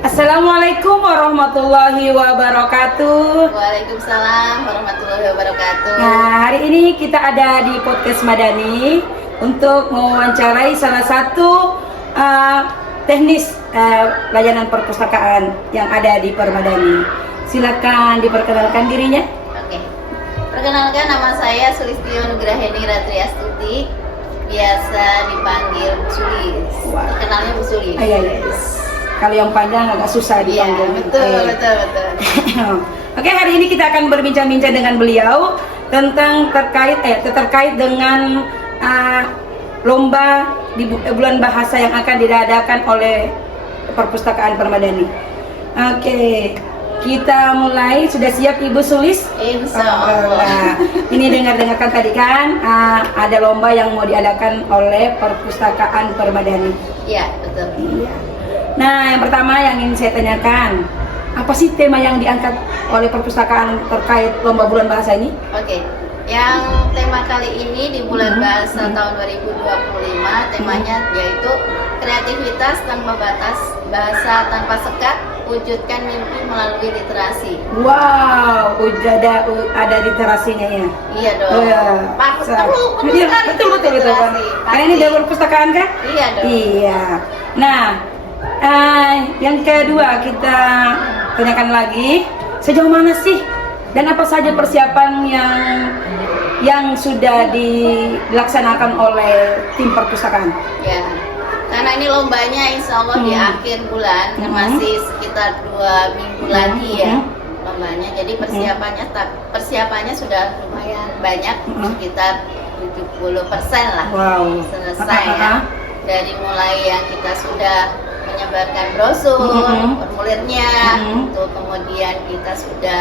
Assalamualaikum warahmatullahi wabarakatuh. Waalaikumsalam warahmatullahi wabarakatuh. Nah, hari ini kita ada di podcast Madani untuk mewawancarai salah satu teknis layanan perpustakaan yang ada di Permadani. Silakan diperkenalkan dirinya. Oke. Perkenalkan, nama saya Sulistio Nugraheni Ratriastuti, biasa dipanggil Bu Sulis. Wah. Kenalnya Bu Sulis. Yes. Kalau yang panjang agak susah Iya, dipanggil. betul. Oke, hari ini kita akan berbincang-bincang dengan beliau tentang terkait dengan lomba di bulan bahasa yang akan diadakan oleh Perpustakaan Permadani. Oke, kita mulai. Sudah siap Ibu Sulis? Insya Allah. Ini dengarkan tadi kan ada lomba yang mau diadakan oleh Perpustakaan Permadani. Iya, betul. Iya. Nah, yang pertama yang ingin saya tanyakan, apa sih tema yang diangkat oleh perpustakaan terkait lomba bulan bahasa ini? Oke. Yang tema kali ini di bulan bahasa tahun 2025, temanya yaitu kreativitas tanpa batas, bahasa tanpa sekat, wujudkan mimpi melalui literasi. Wow, ada literasinya ya. Iya dong. Perlu Betul. literasi. Karena ini dari perpustakaan kan? Iya dong. Iya. Nah, yang kedua kita tanyakan lagi, sejauh mana sih dan apa saja persiapan yang sudah dilaksanakan oleh tim perpustakaan? Ya, karena ini lombanya insya Allah di akhir bulan, masih sekitar 2 minggu lagi ya lombanya. Jadi persiapannya sudah lumayan banyak, sekitar 70% lah. Wow. Selesai ya. Dari mulai yang kita sudah menyebarkan brosur, formulirnya, tuh kemudian kita sudah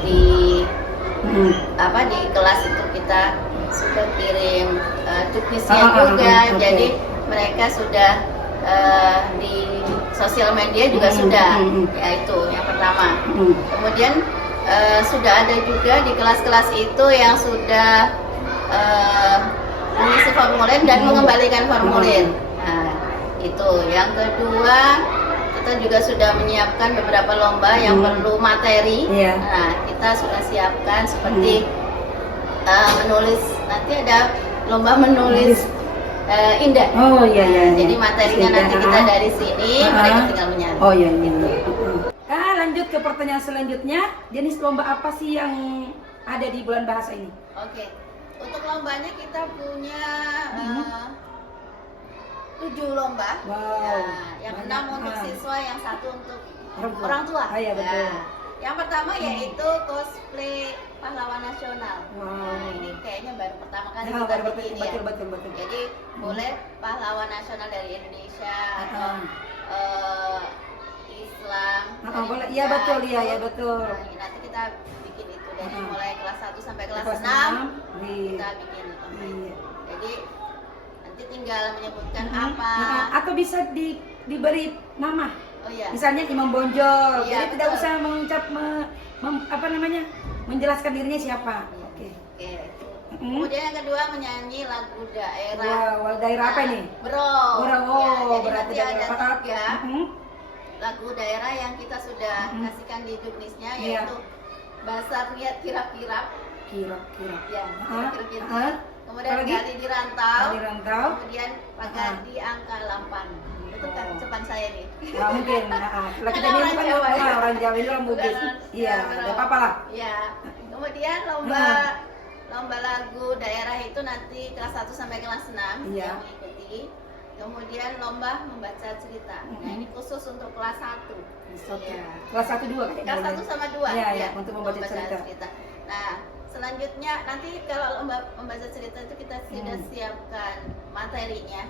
di kelas itu kita sudah kirim juknisnya juga, jadi mereka sudah di sosial media juga sudah, yaitu yang pertama. Kemudian sudah ada juga di kelas-kelas itu yang sudah mengisi formulir dan mengembalikan formulir. Nah, itu. Yang kedua, kita juga sudah menyiapkan beberapa lomba yang perlu materi. Nah, kita sudah siapkan seperti menulis. Nanti ada lomba menulis indah. Oh iya. Jadi materinya nanti kita dari sini, mereka tinggal menyanyi. Oh iya. Lanjut ke pertanyaan selanjutnya. Jenis lomba apa sih yang ada di bulan bahasa ini? Oke. Untuk lombanya kita punya 7 lomba. Wow. Nah, yang 6 untuk siswa, yang 1 untuk orang tua. Iya, betul. Nah, yang pertama yaitu cosplay pahlawan nasional. Wow. Nah, ini kayaknya baru pertama kali kita Baru bikin ya. betul. Jadi boleh pahlawan nasional dari Indonesia atau Islam. dari Boleh. Iya Irak, betul, gitu. iya betul. Nah, nanti kita bikin itu dari mulai kelas 1 sampai kelas 6. Kita bikin itu. Iya. Jadi nanti tinggal menyebutkan apa. Atau bisa diberi nama. Oh iya. Misalnya Imam Bonjol. Iya, Jadi tidak betul. usah menjelaskan dirinya siapa. Oke. Kemudian yang kedua menyanyi lagu daerah. Wow, daerah apa ini? Bro. Ya, Jadi berarti nanti ada daerah 3 lagu daerah yang kita sudah kasihkan di juknisnya, yaitu Basar Lihat Kirap-Kirap. Kirap-kirap. Ya, kirap-kirap. Kemudian Apalagi? Gali di Rantau. Kemudian Pagar Ah. di Angka Lampan. Itu kan ucapan saya nih. Mungkin. Kalau kita Karena ini kan Jawa ya. orang Jawa, ini orang Bugis. Iya, tidak apa-apa lah. Iya. Kemudian lomba lagu daerah itu nanti kelas 1 sampai kelas 6 yang mengikuti. Kemudian lomba membaca cerita. Nah, ini khusus untuk kelas 1. Iya. Kelas 1 2 kan? Kelas 1 sama 2. Iya, untuk membaca cerita. Nah, selanjutnya nanti kalau lomba membaca cerita itu kita sudah siapkan materinya.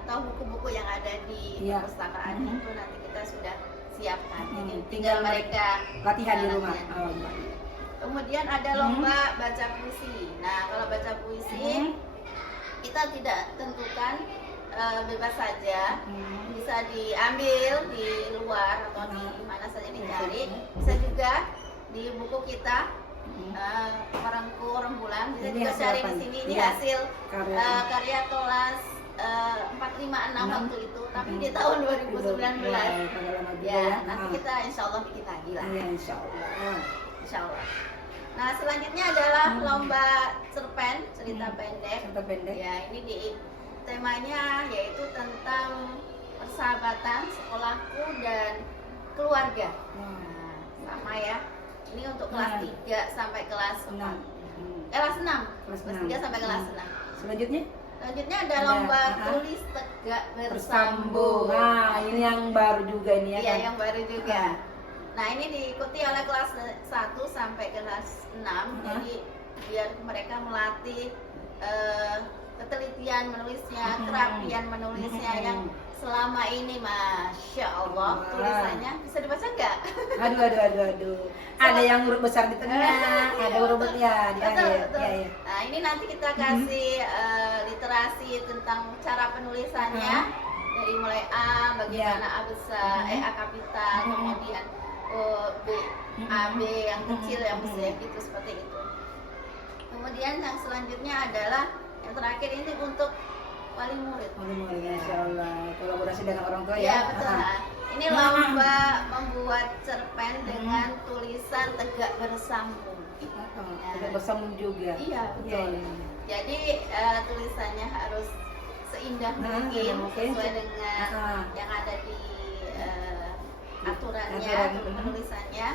Atau buku-buku yang ada di perpustakaan itu nanti kita sudah siapkan. Jadi tinggal mereka latihan di rumah. Kemudian ada lomba baca puisi. Nah, kalau baca puisi kita tidak tentukan, bebas saja, bisa diambil di luar atau di mana saja dicari. Bisa juga di buku kita, Rembulan, bisa juga cari di sini. Ini hasil karya kelas 456 waktu itu, tapi di tahun 2019 ya, nanti kita insya Allah bikin lagi lah. Ya, insya Allah. Insya Allah. Nah, selanjutnya adalah lomba cerpen cerita pendek. Cerita pendek. Ya, ini temanya yaitu tentang persahabatan sekolahku dan keluarga. Nah, sama ya. Ini untuk kelas 3 sampai kelas 4. Kelas 6. Kelas 3 sampai kelas 6. Selanjutnya ada lomba tulis tegak bersambung. Nah, ini yang baru juga ini ya. Iya, kan? yang baru juga. Nah, ini diikuti oleh kelas 1 sampai kelas 6. Jadi biar mereka melatih ketelitian menulisnya, kerapian menulisnya yang selama ini Masya Allah tulisannya bisa dibaca nggak? Aduh. Ada yang huruf besar di tengah, ada huruf ya di akhir. Betul. Ya. Nah, ini nanti kita kasih literasi tentang cara penulisannya dari mulai A, bagaimana A besar, A kapital, kemudian B, A, B yang kecil, yang besar gitu, seperti itu. Kemudian yang selanjutnya adalah yang terakhir ini untuk wali murid. Insya Allah kolaborasi dengan orang tua ya. Ya betul. Ini lomba membuat cerpen dengan tulisan tegak bersambung. Tegak bersambung juga. Iya betul. Ya. Jadi tulisannya harus seindah mungkin sesuai dengan yang ada di aturannya untuk penulisannya.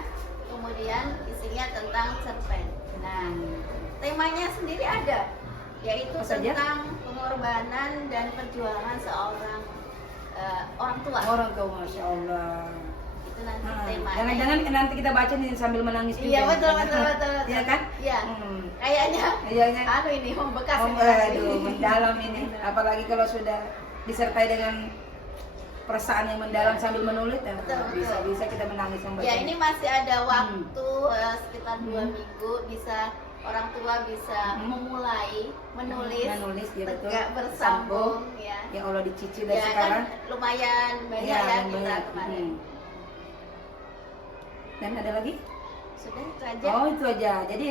Kemudian isinya tentang cerpen. Nah, temanya sendiri ada, yaitu tentang pengorbanan dan perjuangan seorang orang tua. Orang tua, Masya Allah. Itu nanti temanya. Jangan-jangan nanti kita baca nih sambil menangis juga. Iya betul. Iya kan? Iya. Kayaknya. Iya. Ini membekas. Aduh, mendalam ini. Apalagi kalau sudah disertai dengan perasaan yang mendalam sambil menulis, bisa kita menangis membaca. Ya, ini masih ada waktu sekitar 2 minggu, orang tua bisa memulai menulis ya, tegak bersambung ya. Ya Allah, dicicil dari ya, sekarang. Kan lumayan banyak ya kita kemarin. Dan ada lagi? Sudah itu aja. Oh, itu aja. Jadi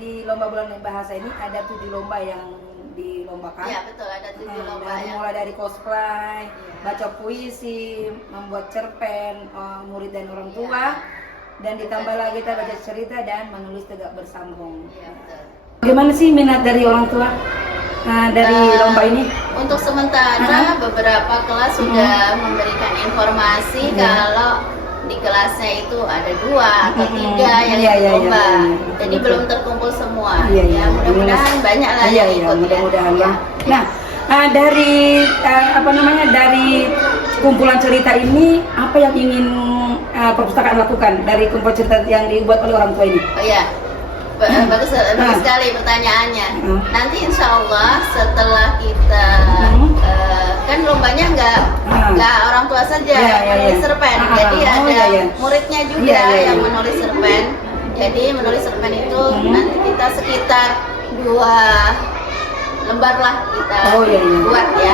di lomba bulan bahasa ini ada 7 lomba yang dilombakan. Iya betul, ada 7 lomba ya. Mulai dari cosplay, baca puisi, membuat cerpen, murid dan orang tua, dan ditambah lagi kita baca cerita dan menulis tegak bersambung. Iya betul. Bagaimana sih minat dari orang tua dari lomba ini? Untuk sementara beberapa kelas sudah memberikan informasi kalau di kelasnya itu ada 2 atau 3 yang lomba. Jadi belum terkumpul semua. Ya mudah-mudahan banyak lah yang ikut. Mudah-mudahan ya. Nah, dari dari kumpulan cerita ini apa yang ingin perpustakaan lakukan dari kumpulan cerita yang dibuat oleh orang tua ini? Oh iya. Bagus sekali pertanyaannya. Nanti insya Allah setelah kita kan lombanya nggak orang tua saja menulis cerpen, jadi ada muridnya juga yang menulis cerpen. Jadi menulis cerpen itu nanti kita sekitar 2 lembar lah kita buat ya.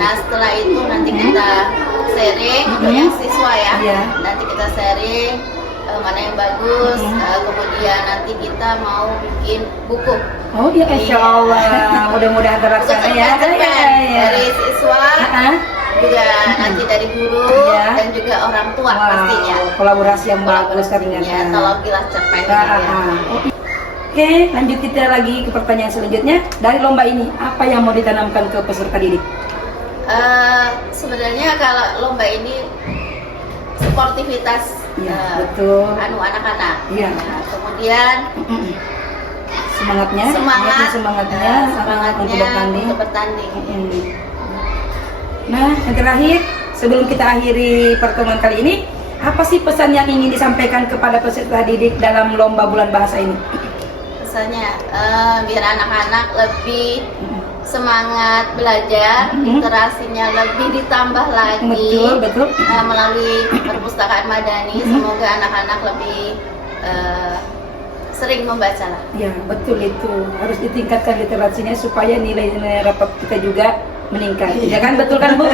Nah setelah itu nanti kita sharing untuk yang siswa ya. Nanti kita sharing mana yang bagus, kemudian nanti kita mau bikin buku. Oh iya, Insya Allah, mudah-mudahan terlaksana ya. Dari siswa, juga nanti dari guru dan juga orang tua pastinya. Kolaborasi yang bagus ternyata. Kalau bilas cerpen. Oke, lanjut kita lagi ke pertanyaan selanjutnya. Dari lomba ini, apa yang mau ditanamkan ke peserta didik? Sebenarnya kalau lomba ini sportivitas. Betul. Anak-anak. Iya. Nah, kemudian semangatnya untuk bertanding. Nah, yang terakhir, sebelum kita akhiri pertemuan kali ini, apa sih pesan yang ingin disampaikan kepada peserta didik dalam lomba bulan bahasa ini? Pesannya biar anak-anak lebih semangat belajar, literasinya lebih ditambah lagi. Betul. Melalui perpustakaan Madani, semoga anak-anak lebih sering membaca lah. Ya, betul itu. Harus ditingkatkan literasinya supaya nilai-nilai rapat kita juga meningkat. Ya kan, betul kan, Bu?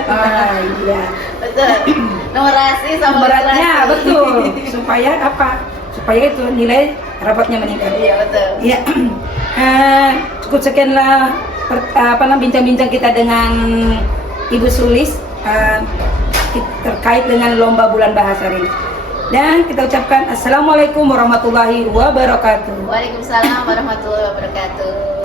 Iya. Betul. Numerasi sama beratnya, betul. Supaya apa? Supaya itu nilai rapatnya meningkat. Iya, betul. Iya. Cukup sekianlah bincang-bincang kita dengan Ibu Sulis terkait dengan lomba bulan bahasa ini. Dan kita ucapkan Assalamualaikum warahmatullahi wabarakatuh. Waalaikumsalam warahmatullahi wabarakatuh.